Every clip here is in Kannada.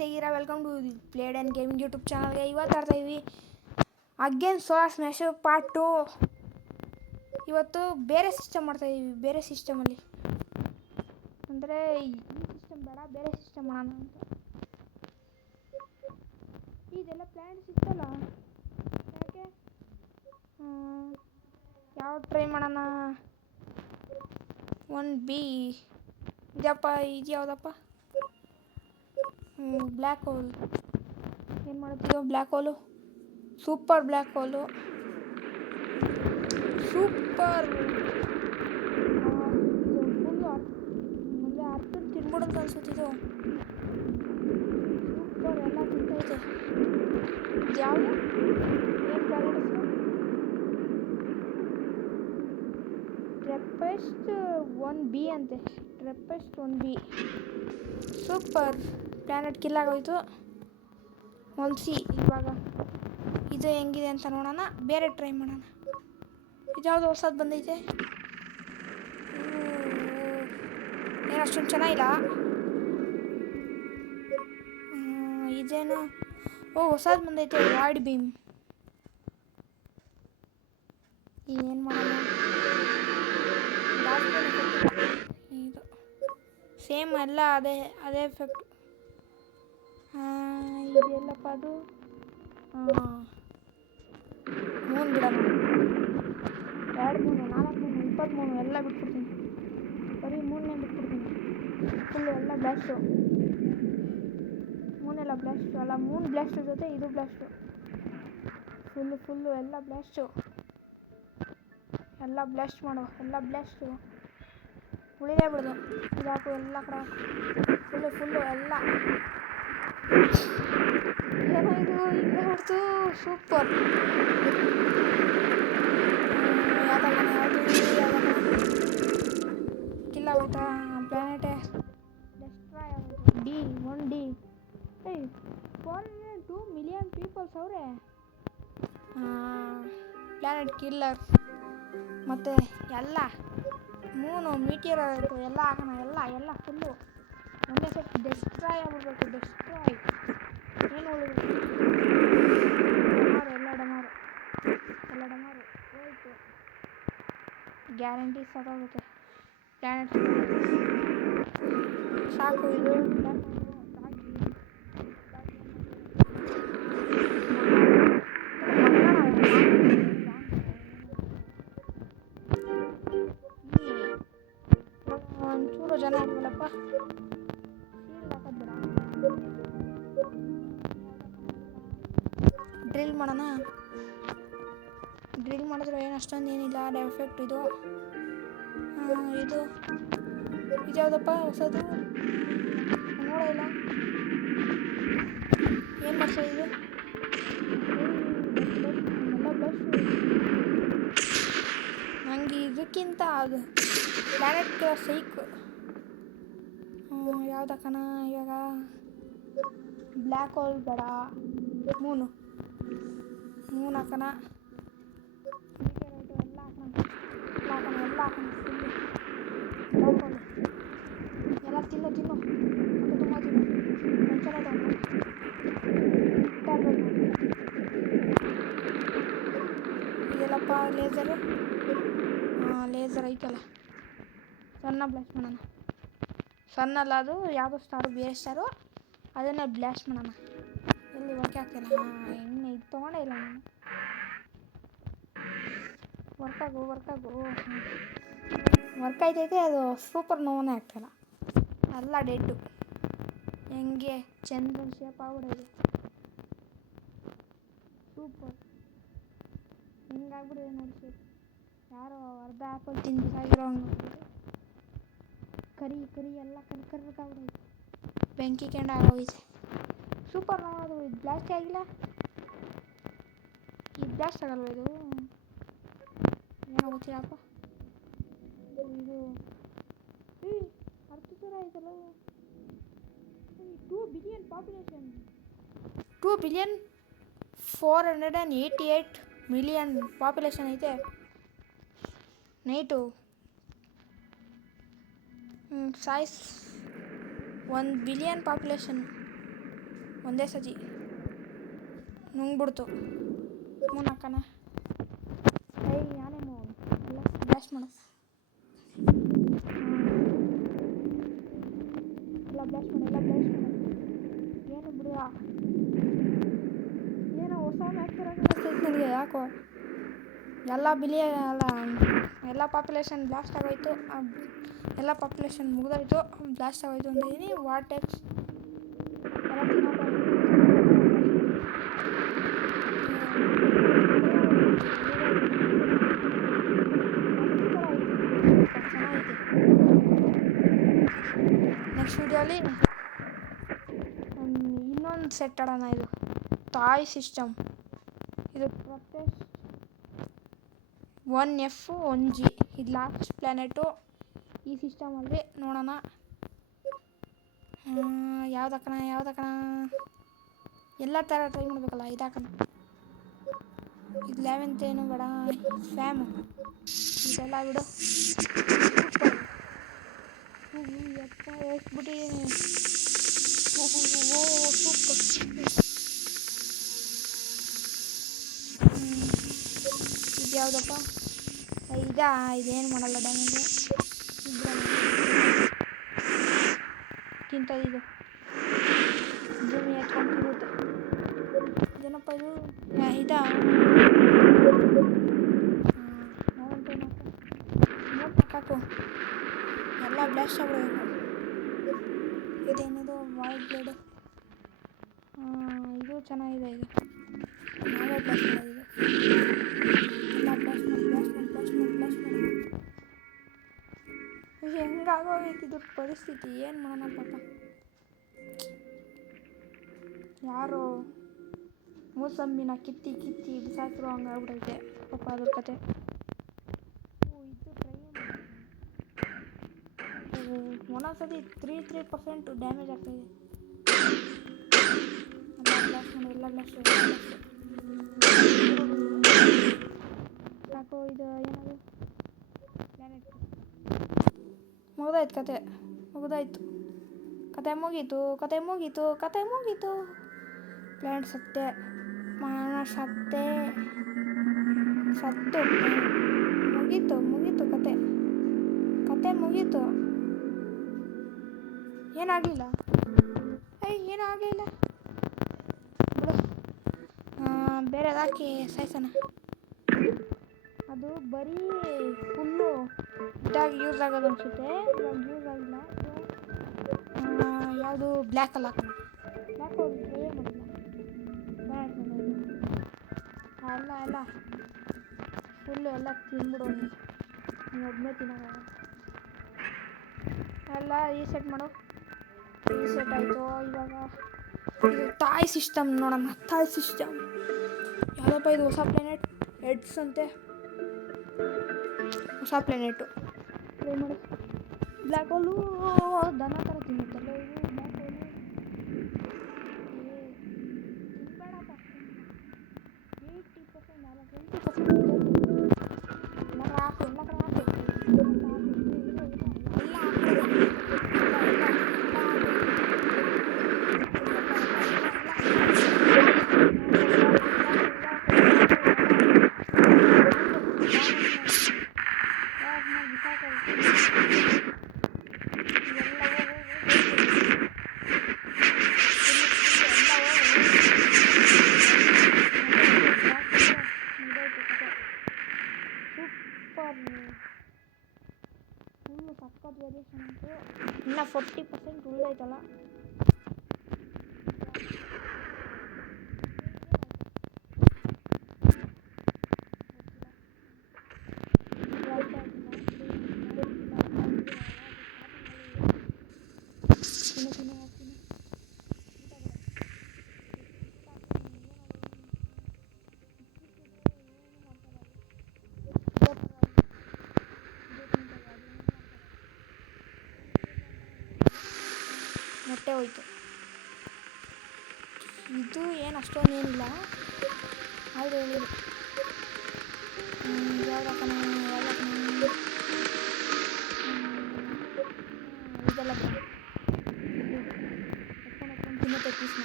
ತೆಗೀರಾ welcome to played and gaming YouTube ಚಾನಲ್ಗೆ ಇವತ್ತು ಆಡ್ತಾ ಇದ್ವಿ ಅಗೇನ್ ಸೋಲಾರ್ ಸ್ಮ್ಯಾಶ್ ಪಾರ್ಟ್ 2. ಇವತ್ತು ಬೇರೆ ಸಿಸ್ಟಮ್ ಮಾಡ್ತಾಯಿದ್ದೀವಿ, ಬೇರೆ ಸಿಸ್ಟಮಲ್ಲಿ ಅಂದರೆ ಈ ಸಿಸ್ಟಮ್ ಬೇಡ, ಬೇರೆ ಸಿಸ್ಟಮ್ ಮಾಡೋಣ ಅಂತ. ಇದೆಲ್ಲ ಪ್ಲ್ಯಾನ್ ಸಿಗ್ತಲ್ಲ, ಯಾಕೆ ಯಾವ್ದು ಟ್ರೈ ಮಾಡೋಣ? 1B ಇದಪ್ಪ, ಇದು ಯಾವುದಪ್ಪ? Black hole. ಏನು ಮಾಡುತ್ತಿದ್ದೋ black hole? Super black hole, super. ಇದು ಫುಲ್ಲು ಅಂದರೆ ಅರ್ಧನ ತಿನ್ಬಿಡೋದು ಅನ್ಸುತ್ತಿದ್ದು. ಸೂಪರ್, ಎಲ್ಲ ತಿಂತೈತೆ. ಇದು ಯಾವುದು? ಏನು ಪ್ಲಾನೆಟ್ ಹೆಸರು? ಟ್ರೆಪೆಸ್ಟ್ 1B ಅಂತೆ. ಟ್ರೆಪೆಸ್ಟ್ 1B ಸೂಪರ್. ಪ್ಲ್ಯಾನೆಟ್ ಕಿಲ್ ಆಗೋಯ್ತು. 1C. ಇವಾಗ ಇದು ಹೆಂಗಿದೆ ಅಂತ ನೋಡೋಣ, ಬೇರೆ ಟ್ರೈ ಮಾಡೋಣ. ಇದ್ಯಾವುದು ಹೊಸದು ಬಂದೈತೆ? ಏನು ಅಷ್ಟೊಂದು ಚೆನ್ನಾಗಿಲ್ಲ. ಇದೇನು? ಹೊಸದು ಬಂದೈತೆ, ವಾಯ್ಡ್ ಬೀಮ್. ಏನು ಮಾಡೋಣ? ಇದು ಸೇಮ್ ಎಲ್ಲ ಅದೇ ಎಫೆಕ್ಟ್. ಇದೆಲ್ಲಪ್ಪ ಅದು? ಮೂನ್ ಬಿಡೋಣ. 2 ಮೂನು, 4 ಮೂನು, 20 ಮೂನು ಎಲ್ಲ ಬಿಟ್ಬಿಡ್ತೀನಿ. ಬರೀ ಮೂರನ್ನೇ ಬಿಟ್ಬಿಡ್ತೀನಿ. ಫುಲ್ಲು ಎಲ್ಲ ಬ್ಲಾಸ್ಟು. ಮೂನೆಲ್ಲ ಬ್ಲಾಸ್ಟು ಅಲ್ಲ, ಮೂನ್ ಬ್ಲಾಸ್ಟು ಜೊತೆ ಇದು ಬ್ಲಾಸ್ಟು. ಫುಲ್ಲು ಎಲ್ಲ ಬ್ಲಾಸ್ಟು. ಎಲ್ಲ ಬ್ಲಾಸ್ಟ್ ಮಾಡು, ಎಲ್ಲ ಬ್ಲಾಸ್ಟು. ಉಳಿದೇ ಬಿಡೋದು. ಇದಾಕು ಎಲ್ಲ ಕಡೆ ಫುಲ್ಲು ಎಲ್ಲ. ಏನೋ ಇದು ಹಿಂಗೆ ಹೊಡ್ತು. ಸೂಪರ್. ಯಾವುದು ಕಿಲ್ಲ ಆಗೋಯ್ತಾ? ಪ್ಲಾನೆಟೇ ಡೆಸ್ಟ್ರಾಯ್ ಆಗೋಯ್ತು. D1D. 402 ಮಿಲಿಯನ್ ಪೀಪಲ್ಸ್ ಅವರೇ. Planet killer. ಮತ್ತು ಎಲ್ಲ ಮೂನು ಮೀಟಿಯರ್ ಆಯಿತು. ಎಲ್ಲ ಹಾಕೋಣ, ಎಲ್ಲ ಫುಲ್ಲು ಒಂದೇ ಸೆಟ್ ಡೆಸ್ಟ್ರಾಯ್ ಆಗ್ಬಿಡ್ಬೇಕು. ಡೆಸ್ಟ್ರಾಯ್ ಏನು ಉಳಿದು ಎಲ್ಲ ಡಮಾರು ಹೋಯ್ತು. ಗ್ಯಾರಂಟಿ ಸಾಕಾಗುತ್ತೆ. ಪ್ಲ್ಯಾನೆಟ್ ಸಾಕು. ಇದು ಒಂಚೂರು ಜನ ಇಲ್ವಲ್ಲಪ್ಪ. ಶೀಲ್ಡ್ ಹಾಕೋದು ಬೇಡ. ಡ್ರಿಲ್ ಮಾಡೋಣ. ಡ್ರಿಲ್ ಮಾಡಿದ್ರೆ ಏನು ಅಷ್ಟೊಂದು ಏನಿಲ್ಲ. ಎಫೆಕ್ಟ್ ಇದು ಯಾವುದಪ್ಪ ಹೊಸದು? ನೋಡಿಲ್ಲ. ಏನು ಮಾಡ್ತಾ ಇದೆ? ಎಲ್ಲ ಬ್ಲಶ್. ನನಗೆ ಇದಕ್ಕಿಂತ ಅದು ಪ್ಲ್ಯಾನೆಟ್ ಸೈಕ್. ಯಾವುದಕ್ಕನ ಇವಾಗ? ಬ್ಲ್ಯಾಕ್ ಹೋಲ್ ಬೇಡ, ಮೂನ್ ಹಾಕೋಣ. ಎಲ್ಲ ಹಾಕೋಣ ಫುಲ್ಲು. ಬ್ಲ್ಯಾಕ್ ಹೋಲ್ ಎಲ್ಲ ತಿನ್ನು ತುಂಬ ತಿನ್ನು. ಒಂದ್ಸಲ ತಗೊಂಡು ಇದೆಲ್ಲಪ್ಪ ಲೇಸರು. ಲೇಸರ್ ಐತಲ್ಲ, ಸಣ್ಣ ಬ್ಲಾಸ್ಟ್ ಮಾಡೋಣ. ಸಣ್ಣಲ್ಲ, ಅದು ಯಾವುದೋ ಸ್ಟಾರು, ಬೇರೆ ಸ್ಟಾರು. ಅದನ್ನು ಬ್ಲಾಸ್ಟ್ ಮಾಡೋಣ. ಎಲ್ಲಿ ವರ್ಕ್ ಆಗ್ತಿಲ್ಲ. ಇನ್ನು ಇದು ತೊಗೊಂಡೇ ಇಲ್ಲ ನಾನು. ವರ್ಕ್ ಆಯ್ತೈತೆ. ಅದು ಸೂಪರ್ ನೋವೇ ಆಗ್ತಾಯಿಲ್ಲ. ಎಲ್ಲ ಡೆಡ್ಡು. ಹೆಂಗೆ ಚಂದ್ರನ ಶೇಪ್ ಆಗ್ಬಿಡೋದು. ಸೂಪರ್ ಹಿಂಗಾಗ್ಬಿಡಿದೆ ನೋಡಿ ಶೇಪ್. ಯಾರೋ ಅರ್ಧ ಆ್ಯಪಲ್ ತಿಂದಿರೋ ಹಂಗೆ ಕರಿ ಎಲ್ಲ ಕರ್ಕಾಗ್ಬಿಡೋದು. ಬೆಂಕಿ ಕೆಂಡ ಆಗೋಯ್ತು. ಸೂಪರ್ ನೋಡೋದು. ಇದು ಬ್ಲಾಸ್ಟೇ ಆಗಿಲ್ಲ. ಇದು ಬ್ಲಾಸ್ಟ್ ಆಗಲ್ವ? ಇದು ಏನೋ ಗೊತ್ತಿಲ್ಲಪ್ಪ. ಇದು ಅರ್ಥ ಥರ ಆಯ್ತಲ್ಲ. 2 billion population. 2 billion 488 million population ಐತೆ. ನೈಟು ಸೈಜ್ 1 ಬಿಲಿಯನ್ ಪಾಪ್ಯುಲೇಷನ್. ಒಂದೇ ಸತಿ ನುಂಗ್ಬಿಡ್ತು. ಮೂನ್ ಹಾಕಣ. ಯಾನೇ ಮೂನ್ ಎಲ್ಲ ಬ್ಲಾಸ್ಟ್ ಮಾಡು. ಎಲ್ಲ ಬ್ಲಾಸ್ಟ್ ಮಾಡು. ಏನು ಬಿಡುವ, ಏನೋ ಹೊಸ ಮ್ಯಾಚ್ ನನಗೆ ಯಾಕೋ ಎಲ್ಲ ಬಿಲಿಯ ಎಲ್ಲ ಪಾಪ್ಯುಲೇಷನ್ ಬ್ಲಾಸ್ಟ್ ಆಗೋಯ್ತು. ಎಲ್ಲ ಪಾಪ್ಯುಲೇಷನ್ ಮುಗಿದೋಯ್ತು, ಬ್ಲಾಸ್ಟ್ ಆಗೋಯ್ತು ಅಂತಿದ್ದೀನಿ. ವಾರ್ಟೆಕ್ಸ್ ನೆಕ್ಸ್ಟ್ ವಿಡಿಯೋಲಿ ಇನ್ನೊಂದು ಸೆಟ್ ಆಡೋಣ. ಇದು ಟಾಯ್ ಸಿಸ್ಟಮ್. ಇದು ಪ್ರೊಟೆಸ್ಟ್ 1F 1G. ಇದು ಲಾಸ್ಟ್ ಪ್ಲ್ಯಾನೆಟು ಈ ಸಿಸ್ಟಮಲ್ಲಿ. ನೋಡೋಣ ಯಾವ್ದಕ್ಕಣ ಎಲ್ಲ ಥರ ಟ್ರೈ ಮಾಡಬೇಕಲ್ಲ. ಇದಾಕಣ. ಇದು 11th ಏನು ಬೇಡ, ಫ್ಯಾಮು ಇದೆಲ್ಲ ಬಿಡು. ಎಪ್ಪ ಎಷ್ಟ್ಬಿಟ್ಟಿದ್ದೀನಿ. ಸೂಪರ್. ಇದು ಯಾವುದಪ್ಪ ಇದೇನು ಮಾಡಲ್ಲ ಡ್ಯಾಮೇಜು. ತಿಂತದಿದು ಭೂಮಿ ಹಚ್ಕೊಂಡು ತಿನ್ನುತ್ತೆ. ಇದೇನಪ್ಪ ಇದು ಇದಾ ಹಾಕು. ಎಲ್ಲ ಬ್ಲಾಸ್ಟ್ ಆಗ್ಬಿಡಬೇಕು. ಇದೇನಿದು ವೈಟ್ ಬ್ಲೇಡು. ಇದು ಚೆನ್ನಾಗಿದೆ. ಇದು ನಾವೇ ಬ್ಲಾಸ್ಟ್ ಮಾಡೋದು. ಎಲ್ಲ ಬ್ಲಾಸ್ಟ್ ಮಾಡಿ ಹೆಂಗಾಗೋಗೈತಿದ್ರ ಪರಿಸ್ಥಿತಿ. ಏನು ಮಾಡೋಣ ಪಾಪ. ಯಾರೋ ಮೂಸಂಬಿನ ಕಿತ್ತಿ ಬಿಸಾಕಿರೋ ಹಂಗಾಗ್ಬಿಡೈತೆ ಪಾಪ ಅದ್ರ ಕತೆ. ಇದು ಟ್ರೈ ಒಂದೊಂದ್ಸತಿ 3% ಡ್ಯಾಮೇಜ್ ಆಗ್ತಾಯಿದೆ. ಎಲ್ಲ ಬ್ಲಾಸ್ಟ್ ಸಾಕು. ಇದು ಏನದು ಪ್ಲ್ಯಾನೆಟ್ ಮುಗಿದಾಯ್ತು. ಕತೆ ಮುಗೀತು. ಪ್ಲ್ಯಾನೆಟ್ ಸತ್ತೆ ಮುಗೀತು ಕತೆ ಮುಗೀತು. ಏನಾಗಲಿಲ್ಲ ಬಿಡು. ಬೇರೆದಾಕಿ ಸಾಯ್ಸೋಣ. ಅದು ಬರೀ ಫುಲ್ಲು ಇದಾಗಿ ಯೂಸ್ ಆಗೋದು ಅನಿಸುತ್ತೆ. ಇವಾಗ ಯೂಸ್ ಆಗಿಲ್ಲ. ಯಾವುದು ಬ್ಲ್ಯಾಕಲ್ಲಿ ಹಾಕೋಣ. ಬ್ಲ್ಯಾಕ್ ಹೋಗಿ ಟ್ರೈ ಮಾಡಿಲ್ಲ. ಎಲ್ಲ ಫುಲ್ಲು ಎಲ್ಲ ತಿಂದ್ಬಿಡು. ನೀವು ಒಬ್ಬನೇ ತಿನ್ನೋಣ. ಎಲ್ಲ ರೀಸೆಟ್ ಮಾಡು. ರೀಸೆಟ್ ಆಯಿತು. ಇವಾಗ ಇದು ಟಾಯ್ ಸಿಸ್ಟಮ್ ನೋಡೋಣ. ಟಾಯ್ ಸಿಸ್ಟಮ್ ಯಾವುದಪ್ಪ ಇದು? ಹೊಸ ಪ್ಲ್ಯಾನೆಟ್ ಹೆಡ್ಸ್ ಅಂತೆ. ಹೊಸ ಪ್ಲ್ಯಾನೆಟು ಟ್ರೈ ಮಾಡು. ಬ್ಲ್ಯಾಕ್ ಹೋಲು ದನ ಥರ ತಿನ್ನುತ್ತಲ್ಲ ಇದು. ಬ್ಲ್ಯಾಕ್ ಹೋಲು ಬೇಡಪ್ಪ. 80% ಅಲ್ಲ 20% ಎಲ್ಲ ಹಾಕು. ಫುಲ್ಲು ಸಕ್ಕತ್ ವೇರಿಯೇಷನ್ ಉಂಟು. ಇನ್ನು 40% ಉಳಿದೈತಲ್ಲ. ಮೊಟ್ಟೆ ಹೋಯ್ತು. ಇದು ಏನು ಅಷ್ಟೊಂದು ಏನಿಲ್ಲ. ಆದರೂ ಹೇಳಿದ್ರು ಯಾವ್ದಕ್ಕನ ಇದೆಲ್ಲ ಎತ್ಕೊಂಡು ತಿನ್ನುತ್ತೆ ಪೀಸ್ನ.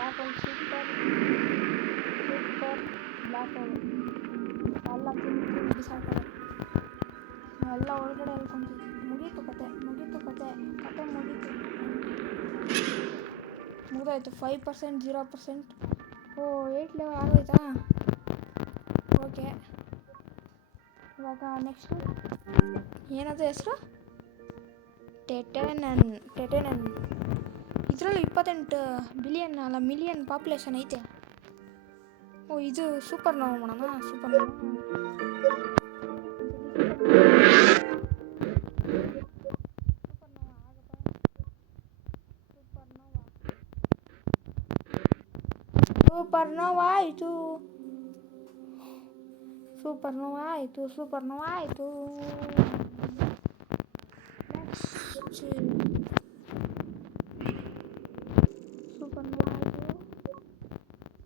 Black hole super black hole ಎಲ್ಲ ತಿಂದು ಬಿಸಾಕೋದು. ಎಲ್ಲ ಒಳಗಡೆ ಹೇಳ್ಕೊಂತೀವಿ. ಮುಗೀತು ಕತೆ ಮುಗೀತು. ಮುಗಿದೋಯ್ತು. 5%, 0%. ಓ 8 ಲೆವೆಲ್ ಆಗೋಯ್ತಾ? ಓಕೆ, ಇವಾಗ ನೆಕ್ಸ್ಟು ಏನದು ಹೆಸರು? ಟೆಟೆನನ್. ಇದರಲ್ಲೂ 28 ಬಿಲಿಯನ್ ಅಲ್ಲ ಮಿಲಿಯನ್ ಪಾಪ್ಯುಲೇಷನ್ ಐತೆ. ಓ ಇದು ಸೂಪರ್ ನೋವು ಮಾಡೋಣ. ಸೂಪರ್ ನೋವು ಆಯಿತು. ಸೂಪರ್ ನೋವು ಆಯಿತು.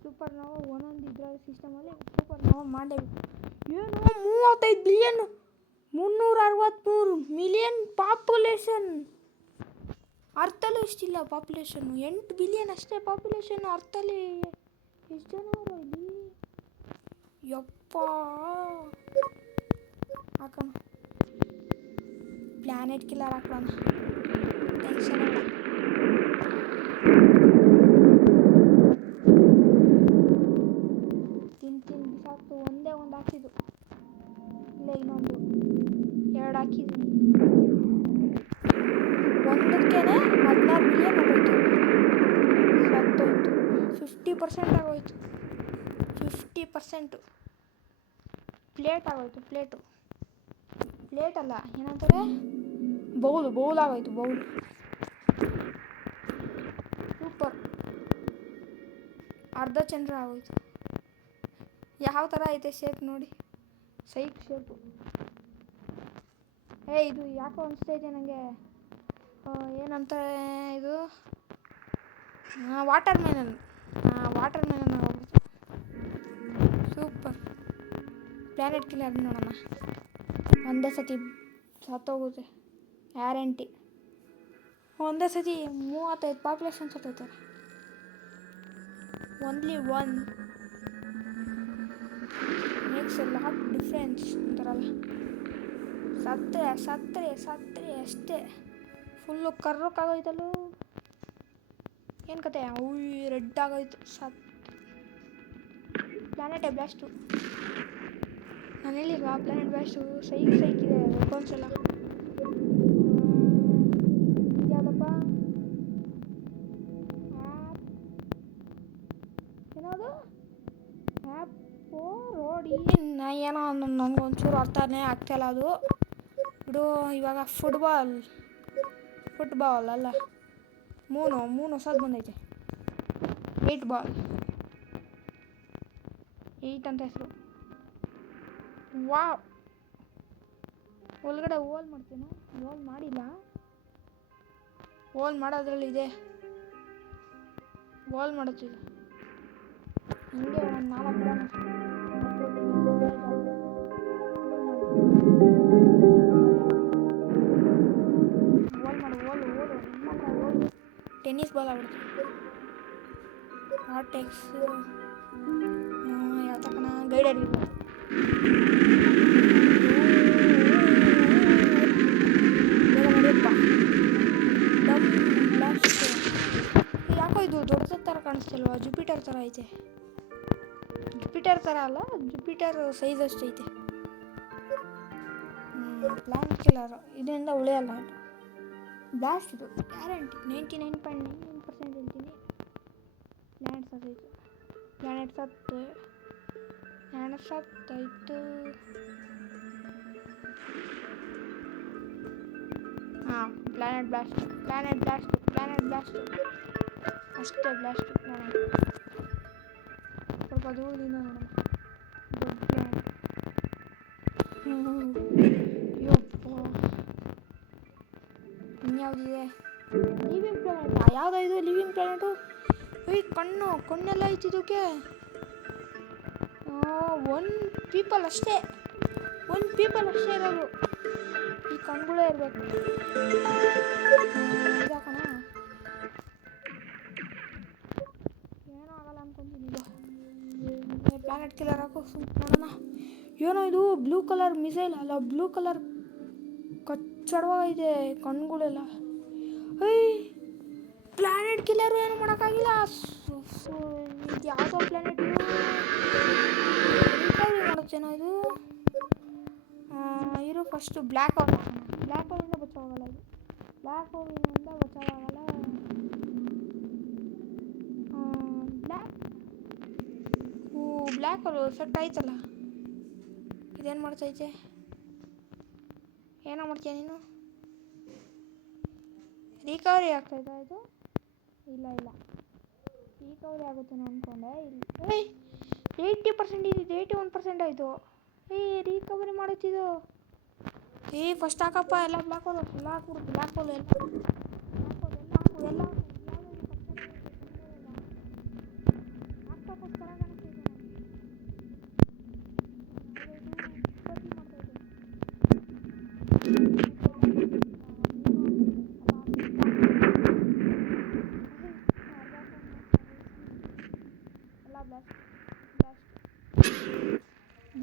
ಸೂಪರ್ ನೋವು ಒಂದೊಂದು ಇದರ ಸಿಸ್ಟಮಲ್ಲಿ ಸೂಪರ್ ನೋವು ಮಾಡಲೇಬೇಕು. ಏನು 35 ಬಿಲಿಯನ್ 363 ಮಿಲಿಯನ್ ಪಾಪ್ಯುಲೇಷನ್. ಅರ್ಥಲ್ಲೂ ಇಷ್ಟಿಲ್ಲ ಪಾಪ್ಯುಲೇಷನ್ನು. 8 ಬಿಲಿಯನ್ ಅಷ್ಟೇ ಪಾಪ್ಯುಲೇಷನ್ನು. ಅರ್ಥಲ್ಲಿ ಎಷ್ಟು ಜನ ಅವರು ಇಲ್ಲಿ? ಯಪ್ಪ ಹಾಕೋಣ. ಪ್ಲ್ಯಾನೆಟ್ ಕಿಲ್ಲರ್ ಹಾಕೋಣ. ಟೆನ್ಷನ್ ಇಲ್ಲ. ತಿಂದು ಬಿಸಾಕ್ತು. ಒಂದೇ ಒಂದು ಹಾಕಿದ್ದು. ಇಲ್ಲ ಇನ್ನೊಂದು 2 ಹಾಕಿದ್ದೀನಿ. ಒಂದಕ್ಕೆ 16 ಬಿಲಿಯನ್ ಆಗೋಯ್ತು. ಸತ್ತೋಯ್ತು. 50% ಆಗೋಯ್ತು. 50% ಪ್ಲೇಟ್ ಆಗೋಯ್ತು. ಪ್ಲೇಟ್ ಅಲ್ಲ, ಏನಂತಾರೆ, ಬೌಲ್ ಆಗೋಯ್ತು. ಸೂಪರ್. ಅರ್ಧ ಚಂದ್ರ ಆಗೋಯ್ತು. ಯಾವ ಥರ ಐತೆ ಶೇಪ್ ನೋಡಿ. ಸೈಕ್ ಶೇಪು. ಇದು ಯಾಕೋ ಅನಿಸ್ತೈತೆ ನನಗೆ, ಏನಂತಾರೆ ಇದು, ವಾಟರ್ ಮೆಲನ್ ಆಗೋಗ್ಬಿಡ್ತು. ಸೂಪರ್. ಪ್ಲ್ಯಾನೆಟ್ ಕಿಲ್ಲರ್ ನೋಡೋಣ. ಒಂದೇ ಸತಿ ಸತ್ತೋಗುತ್ತೆ ಗ್ಯಾರಂಟಿ. ಒಂದೇ ಸತಿ 35 ಪಾಪ್ಯುಲೇಷನ್ ಸತ್ತೋಯ್ತಾರೆ. Only one makes a lot difference ಅಂತಾರಲ್ಲ. ಸತ್ತರೆ ಅಷ್ಟೇ. ಫುಲ್ಲು ಕರ್ರಕ್ಕಾಗೋಯ್ತಲ್ಲೂ. ಏನು ಕತೆ? ರೆಡ್ ಆಗೋಯ್ತು. ಪ್ಲ್ಯಾನೆಟೇ ಬ್ಲಾಸ್ಟು. ನಾನು ಹೇಳಿಲ್ವಾ ಪ್ಲ್ಯಾನೆಟ್ ಬ್ಲಾಸ್ಟು ಸೈಕ್ ಇದೆ ರೆಸ್ಪಾನ್ಸ್ ಎಲ್ಲ. ಯಾವುದಪ್ಪ ಏನದು? ರೋಡಿ ಏನೋ ನನಗೊಂಚೂರು ಅರ್ಥನೇ ಆಗ್ತಾಯಿಲ್ಲ ಅದು ಬಿಡು. ಇವಾಗ ಫುಟ್ಬಾಲ್ ಅಲ್ಲ, ಮೂನು ಹೊಸದು ಬಂದೈತೆ. 8 ಬಾಲ್ 8 ಅಂತ ಹೆಸರು. ವಾವ್. ಒಳಗಡೆ ಹೋಲ್ ಮಾಡ್ತೀನೋ? ಹೋಲ್ ಮಾಡಿಲ್ಲ. ಹೋಲ್ ಮಾಡೋದ್ರಲ್ಲಿ ಇದೆ. ಹೋಲ್ ಮಾಡುತ್ತಿದೆ. ಹಿಂಗೆ ಒಂದು 4 ಬಿಡೋಣ. ಹೋಲ್ ಟೆನ್ನಿಸ್ ಬಾಲ್ ಆಗ್ಬಿಡುತ್ತೆ. ಆಟೆಕ್ಸ್ ಯಾವ ತಕ್ಕನ ಗೈಡರ್ ಇಲ್ಲ. ಯಾಕೋ ಇದು ದೊಡ್ಡದ ಥರ ಕಾಣಿಸ್ತಿಲ್ವಾ? ಜುಪಿಟರ್ ಥರ ಐತೆ. ಜುಪಿಟರ್ ಥರ ಅಲ್ಲ, ಜುಪಿಟರ್ ಸೈಜ್ ಅಷ್ಟೈತೆ. ಪ್ಲ್ಯಾನೆಟ್ ಕಿಲ್ಲರ್ ಇದರಿಂದ ಉಳಿಯಲ್ಲ. ಬ್ಲಾಸ್ಟ್ ಇದು ಗ್ಯಾರಂಟಿ. 99.9% ಹೇಳ್ತೀನಿ. ಪ್ಲ್ಯಾನೆಟ್ ಸತ್ತೋಯ್ತು. ಪ್ಲ್ಯಾನೆಟ್ ಸತ್ತೋಯ್ತು. ಪ್ಲ್ಯಾನೆಟ್ ಬ್ಲಾಸ್ಟ್ ಅಷ್ಟೇ. ಬ್ಲಾಸ್ಟು ಪ್ಲ್ಯಾನೆಟ್ ಸ್ವಲ್ಪ ದೂರದಿಂದ ನೋಡೋಣ. ದೊಡ್ಡ ಪ್ಲ್ಯಾನೆಟ್. ಯಪ್ಪ, ಇನ್ಯಾವುದಿದೆ? Living planet. ಯಾವುದೋ ಇದು ಲಿವಿಂಗ್ ಪ್ಲ್ಯಾನೆಟು. ಕಣ್ಣೆಲ್ಲ ಐತಿ ಇದಕ್ಕೆ. 1 ಪೀಪಲ್ ಅಷ್ಟೇ ಇರೋದು. ಈ ಕಣ್ಗಳೇ ಇರಬೇಕು. ಇದಾಕೋಣ. ಪ್ಲಾನೆಟ್ ಕಿಲ್ಲರ್ ಹಾಕು ನೋಡೋಣ. ಏನೋ ಇದು ಬ್ಲೂ ಕಲರ್ ಮಿಸೈಲ್ ಅಲ್ಲ, ಬ್ಲೂ ಕಲರ್ ಕಚ್ಚಡವಾಗಿದೆ ಕಣ್ಗಳೆಲ್ಲ. ಪ್ಲಾನೆಟ್ ಕಿಲ್ಲರು ಏನು ಮಾಡೋಕ್ಕಾಗಿಲ್ಲ. ಇದು ಯಾವುದೋ ಪ್ಲಾನೆಟ್ ರಿಕವರಿ ಮಾಡುತ್ತೇನೋ ಇದು. ಇರು ಫಸ್ಟು ಬ್ಲ್ಯಾಕ್ ಹೋಲ್ ಹೋಲಿಂದ ಬಚಾವಾಗಲ್ಲ ಇದು. ಬ್ಲ್ಯಾಕ್ ಹೋಲಿನಿಂದ ಬಚಾವಾಗಲ್ಲ. ಬ್ಲ್ಯಾಕ್ ಹೋಲ್ ಸೆಟ್ ಆಯ್ತಲ್ಲ. ಇದೇನು ಮಾಡ್ತೈತೆ? ಏನೋ ಮಾಡ್ತೀಯ ನೀನು? ರಿಕವರಿ ಆಗ್ತಾಯಿದ್ದ ಇದು? ಇಲ್ಲ ರಿಕವರಿ ಆಗುತ್ತೇನೋ ಅಂದ್ಕೊಂಡೆ. ಇಲ್ಲಿ 80% ಇದ್ದಿದ್ದು 81% ಆಯಿತು. ರಿಕವರಿ ಮಾಡುತ್ತಿದ್ದು. ಫಸ್ಟ್ ಹಾಕಪ್ಪ ಎಲ್ಲ ಬ್ಲ್ಯಾಕ್ ಹೋಲ್ ಎಲ್ಲ ಹಾಕ್ಬಿಡು. ಬ್ಲ್ಯಾಕ್ ಹೋಲ್ ಎಲ್ಲ ಹಾಕ್ಬೇಕೋಸ್ಕರ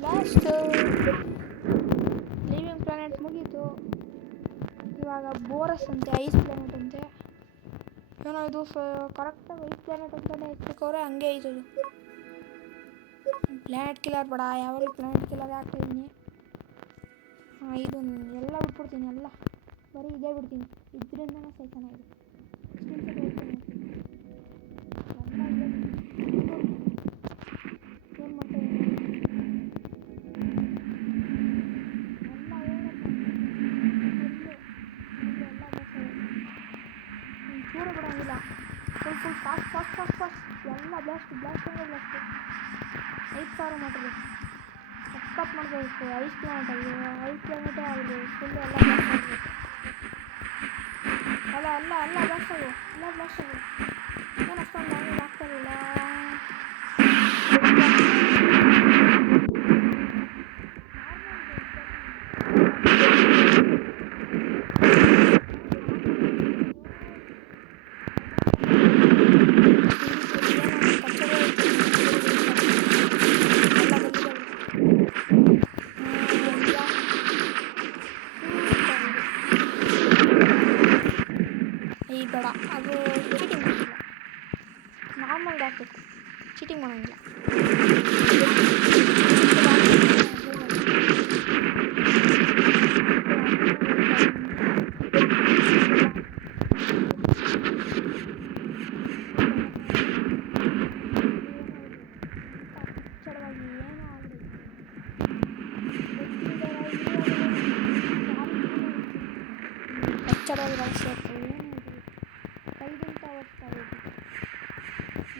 ಬ್ಲಾಸ್ಟ್ ಲಿವಿಂಗ್ ಪ್ಲಾನೆಟ್ ಮುಗೀತು. ಇವಾಗ ಬೋರಸ್ ಅಂತೆ, ಐಸ್ ಪ್ಲಾನೆಟ್ ಅಂತೆ. ಏನೋ ಇದು ಕರೆಕ್ಟಾಗಿ ಐಸ್ ಪ್ಲಾನೆಟ್ ಅಂತಲೇ ಎತ್ಕೋರೆ, ಹಂಗೆ ಐತದು. ಪ್ಲಾನೆಟ್ ಕಿಲ್ಲರ್ ಬೇಡ, ಯಾವಾಗಲೂ ಪ್ಲಾನೆಟ್ ಕಿಲ್ಲರ್ ಹಾಕ್ತಾಯಿದ್ದೀನಿ. ಇದು ಎಲ್ಲ ಬಿಟ್ಬಿಡ್ತೀನಿ, ಎಲ್ಲ ಬರೀ ಇದೇ ಬಿಡ್ತೀನಿ. ಇದರಿಂದನೇ ಸೈತಾನ ಇದು. ಏನು ಮಾಡ್ತಾಯಿದ್ದೀನಿ ಚೂರು ಬಿಡೋಂಗಿಲ್ಲ. ಫುಲ್ ಫಾಸ್ಟ್ ಎಲ್ಲ ಬ್ಲಾಸ್ಟ್ 5,000 ಮಾಡ್ರಿ. ಸಖತ್ ಮಾಡಬೇಕು. ಐಸ್ ಪ್ಲಾನೆಟೇ ಆಗಲಿ ಫುಲ್ ಎಲ್ಲ ಬ್ಲಾಸ್ಟ್ ಆಗಬೇಕು. ಎಲ್ಲ ಬ್ಲಾಸ್ಟ್ ಆಗು. ಏನು ಅಷ್ಟೊಂದು ಡ್ಯಾಮೇಜ್ ಆಗ್ತಾಯಿಲ್ಲ. ಬೇಡ, ಅದು ಚೀಟಿಂಗ್ ಮಾಡಿಲ್ಲ. ನಾರ್ಮಲ್ಗೆ ಹಾಕ್ಬೇಕು, ಚೀಟಿಂಗ್ ಮಾಡೋಂಗಿಲ್ಲ. ಕಚ್ಚಡವಾಗಿ ಬಳಸಬೇಕು. ಕೈಗಿಂತ ಹೋಗ್ತಾಯಿದೆ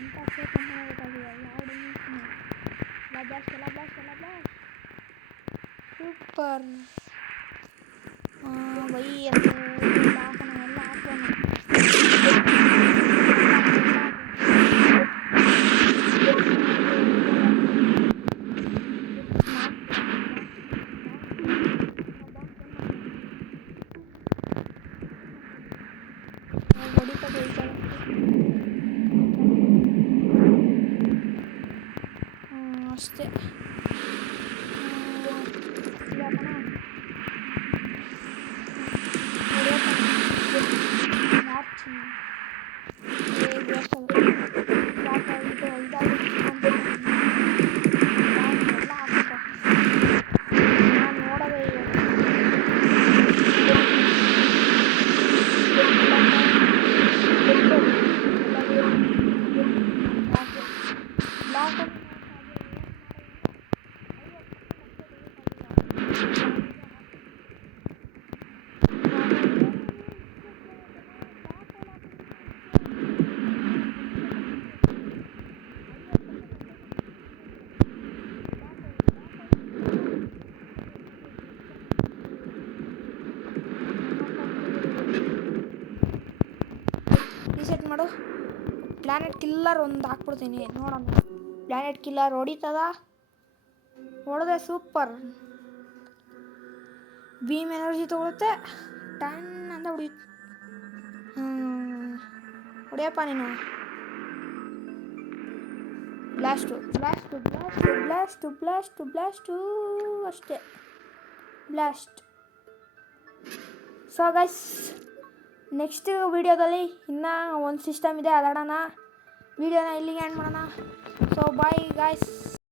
ಇಂಥ ಸೇಫ್ ಅಂತ ಗೊತ್ತಾಗಿದೆ. ಯಾವುದು ಎಲ್ಲ ಬ್ಲಾಸ್ಟ್ ಸೂಪರ್. ವೈ ಎಲ್ಲ ಹಾಕೋಣ, ಎಲ್ಲ ಹಾಕೋಣ. ಅಷ್ಟೇ ರೀಸೆಟ್ ಮಾಡು. ಪ್ಲಾನೆಟ್ ಕಿಲ್ಲರ್ ಒಂದು ಹಾಕ್ಬಿಡ್ತೀನಿ ನೋಡೋಣ. ಪ್ಲಾನೆಟ್ ಕಿಲ್ಲರ್ ಹೊಡಿತದ? ಹೊಡೆದ್ರೆ ಸೂಪರ್. ಬೀಮ್ ಎನರ್ಜಿ ತೊಗೊಳುತ್ತೆ, ಟನ್ ಅಂತ ಹೊಡಿಯುತ್ತೆ. ಹೊಡಿಯಪ್ಪ ನೀನು. ಬ್ಲಾಸ್ಟು ಅಷ್ಟೇ. ಬ್ಲಾಸ್ಟ್. ಸೊ ಗೈಸ್, ನೆಕ್ಸ್ಟ್ ವೀಡಿಯೋದಲ್ಲಿ ಇನ್ನೂ ಒಂದು ಸಿಸ್ಟಮ್ ಇದೆ, ಅದಾಡೋಣ. ವೀಡಿಯೋನ ಇಲ್ಲಿಗೆ ಎಂಡ್ ಮಾಡೋಣ. So bye guys.